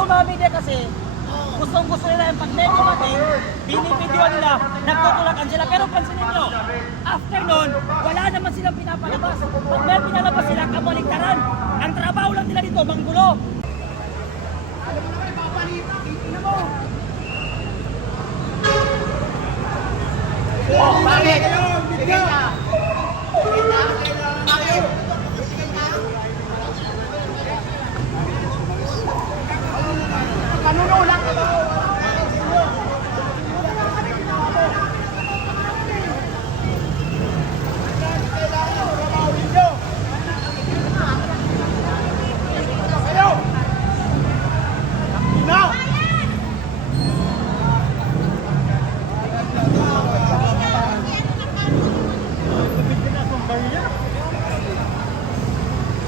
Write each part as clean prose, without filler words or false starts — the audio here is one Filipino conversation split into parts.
itong mga media kasi, gustong-gusto nila yung pag may dumating, binibidyoan nila, nagtutulakan sila. Pero pansinin nyo, after nun, wala naman silang pinapalabas. Pag may pinalabas sila, kabaliktaran. Ang trabaho lang nila dito, manggulo. Alam mo naman, papalita, titignan mo. Bakit? Bigyan ka. Bakit? Panunulang ka ba?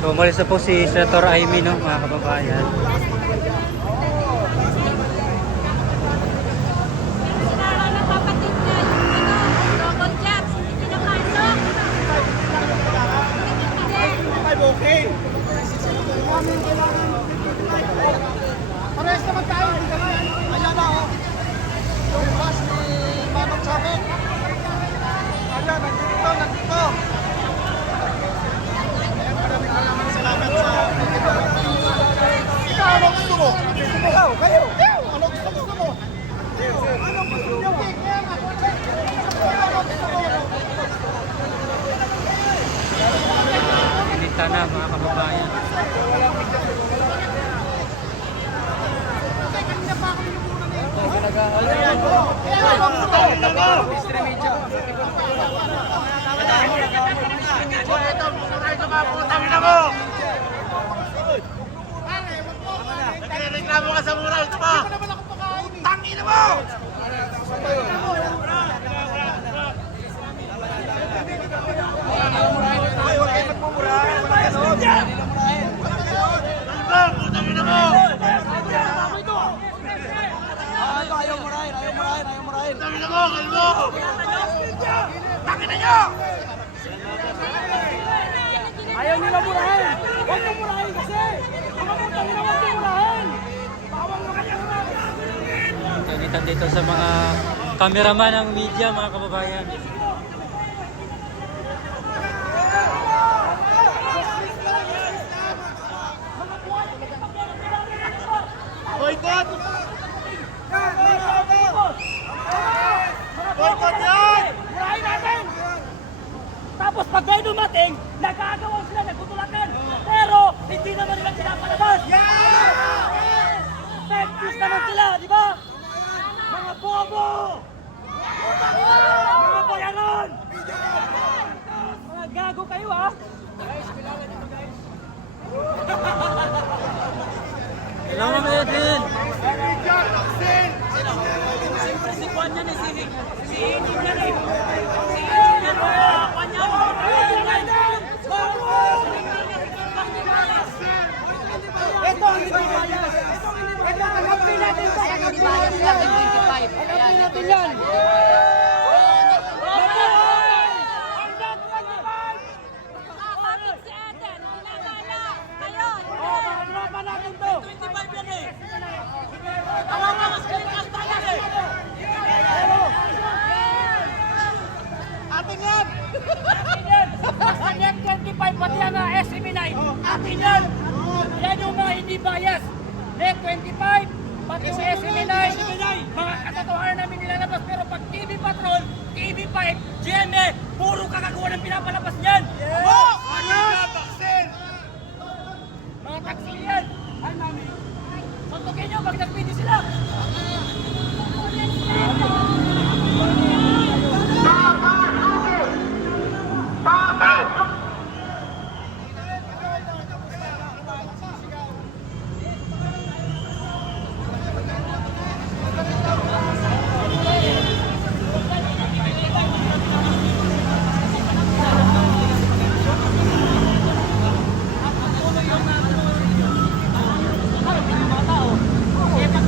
So umalis na po si Senator Amy, no, mga kababayan. Okay. Parehas naman tayo. Ayan na, oh. Yung bus ni Manong Sabit. Ayan, nandito. Maraming salamat sa ikaw, ano gusto mo? Kayo. Ano gusto mo? Ano gusto nyo? Pinita na, mga kababayan. Nagreklamo ka sa mura, ito pa! Tangin na mo! Tangin na mo! Ayaw murahin. Tangin na mo, kalmo! Tangin na nyo! Ayaw nila murahin. Huwag nyo murahin kasi. Mga putang ina, huwag nyo murahin. Bawang naman yung mga. Kanitan dito sa mga cameraman ng media, mga kababayan. Boycott! Boycott yan! Murahin natin. Tapos pag may dumating, nagagawa sila, nagtutulakan. Pero hindi naman nila pinapalabas. Fake naman sila, di ba? Mga bobo! Mga bayaran! Mga gago kayo, ha? Hello, Ma'am Edwin! Siyempre si Juan yan eh, si Ining yan eh. Si Ining yan, Juan yan. Ito ang hindi bias. Ito ang hanapin natin ito. Hanapin natin yan. Bakit si Eden? Pinakala! Kayo! Hanapin natin ito. 25 yan eh! Kawawas ka rin kasta yan eh. Atin yan! Atin yan! Basta net 25 pati yan na SME9. Atin yan! Yan yung mga hindi bias. Net 25 pati sa SME9. Mga katotohanan namin nilalabas. Pero pag TV Patrol, TV5, GMA, puro kagagawa ng pinapalabas niyan. Mga taksil yan. Ay, mami. Suntukin nyo pag nagpindi sila. Mga tao. Eh, pag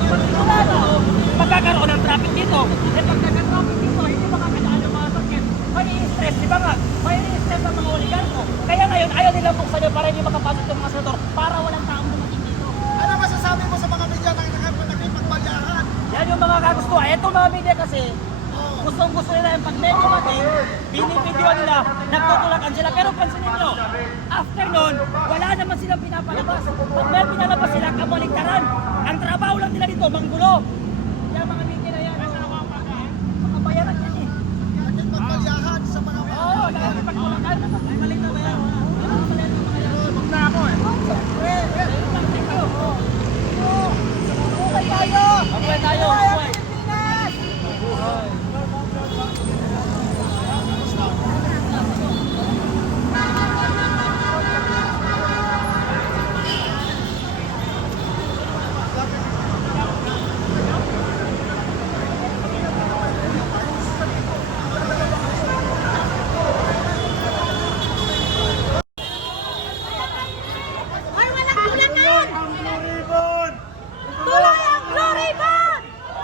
Eto mga media kasi, gustong-gusto nila yung pag may dumating, binibidyoan nila, nagtutulakan sila. Pero pansinin nyo, after nun, wala naman silang pinapalabas. Pag may pinalabas sila, kabaliktaran. Ang trabaho lang nila dito, manggulo. Kaya mga media na yan, mga bayaran yan eh. Magpaliyahan sa mga Oo, dahil pagtulakan, ay mali na ba yan? Huwag na ako eh. Mabuhay tayo! Mabuhay! Ay, walang tulakan! ang Blue Ribbon! Tuloy ang Blue Ribbon!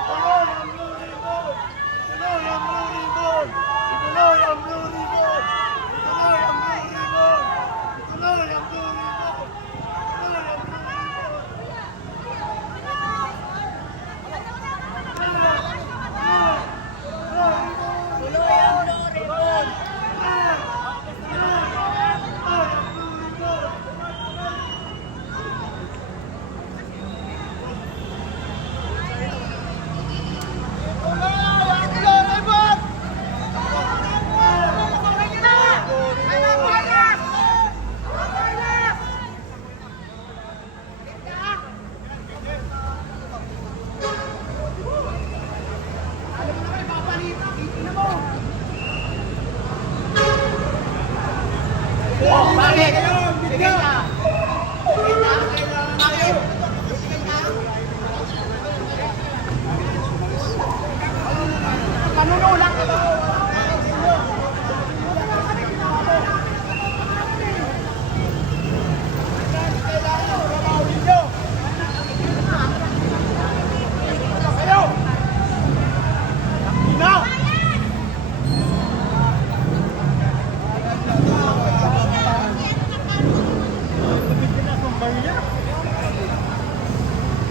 Tuloy ang Blue Ribbon! Tuloy ang Blue Ribbon! Tuloy ang Blue Ribbon! Tuloy ang Blue Ribbon! Tuloy ang Blue Ribbon! Tuloy ang Blue Ribbon! Tuloy ang Blue Ribbon!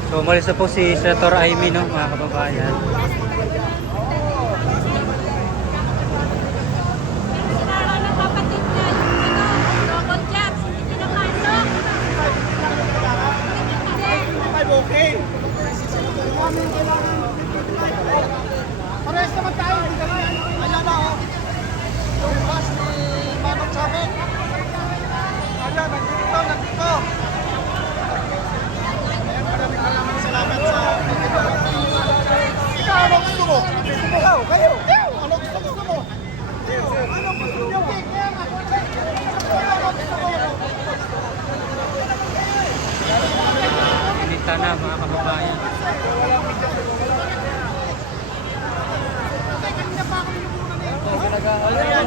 So umalis na po si Senator Amy, no, mga kababayan. Sinara ng kapatid niya yung robot jobs, hindi pinapasok. Hindi. Parehas naman tayo. Ayan na oh. Yung bus ni Manong Sabet. Ayan, nandito. Ayan, maraming salamat sa ikaw, ano gusto mo? Ikaw, kayo. Ano gusto mo? Ano gusto nyo? Pinita na, mga kababayan. Ayan,